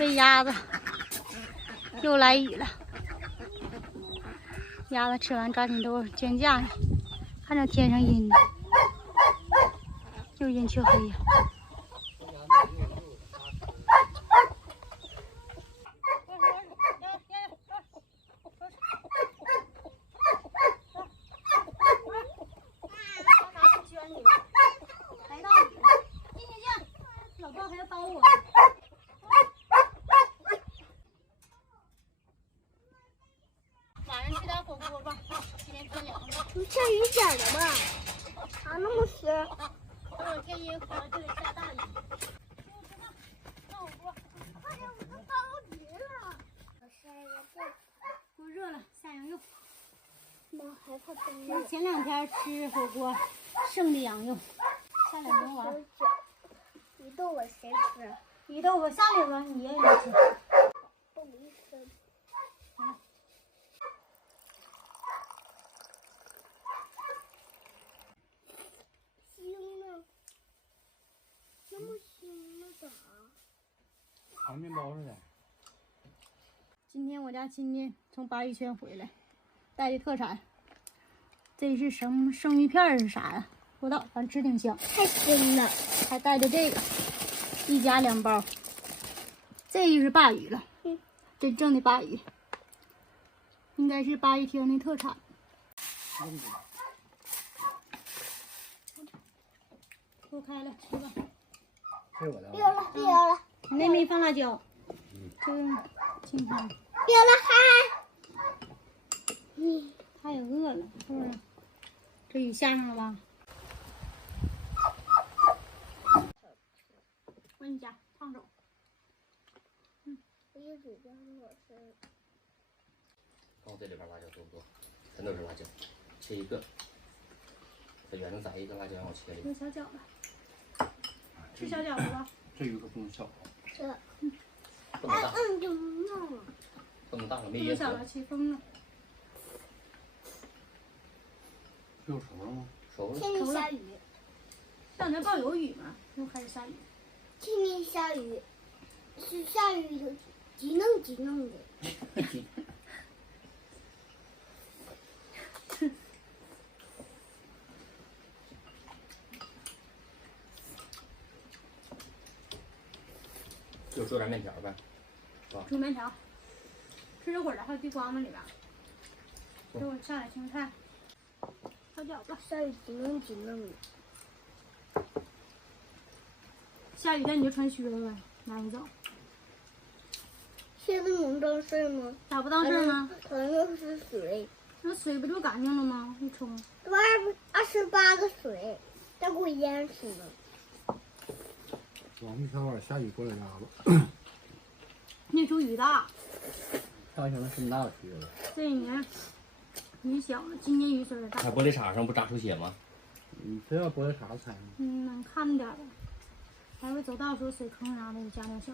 这鸭子又来雨了，鸭子吃完赶紧都卷架呢。看着天上阴的，又阴黢黑呀。你下雨点了吧？咋那么湿？等会天阴黄就得下大雨。那我说，哎呀，我都着急了。我晒个被。过热了，下羊肉。妈害怕冻这是前2天吃火锅剩的羊肉，下2盅完。鱼豆腐谁吃？鱼豆腐下里吧，你爷爷没吃。不没吃。那么腥了咋？烤面包似的。今天我家亲戚从鲅鱼圈回来，带的特产，这是生鱼片是啥呀？不知道，反正吃挺香。太腥了。还带的这个，一家2包。这就是鲅鱼了，真正的鲅鱼，应该是鲅鱼厅的特产。都开了，吃吧。这我的。别了。你那没放辣椒，这清汤。别了嗨。他也饿了，是不是？这雨下上了吧？我给你夹，烫手。我一煮就我吃。看我这里边辣椒多不多？全都是辣椒，切一个。在圆子宰一个辣椒，让我切一个。有小饺子，吃小饺子吧。这鱼可不能小，这。不能大，就弄了。不能大了没不噎死。小了，起风了。这有熟了吗？熟了。天天下雨。这2天报有雨嘛，又开始下雨。天天下雨，是下雨的，急弄的。就做点面条呗，煮面条，吃这会儿了，还有地瓜呢里边。给我下点青菜，小饺子。下雨急弄的。下雨天你就穿靴子呗，拿你走。靴子能当事吗？咋不当事吗？可能是水。那水不就干净了吗？一冲。这28个水，再给我淹死了。往一小碗下雨过来鸭子。那时候雨大，大型的这么大的靴子。这一年雨小了，今年雨水大。在玻璃碴上不扎出血吗？你非要玻璃碴才吗？能看点吧。还会走道时候水坑啥的，有加点小。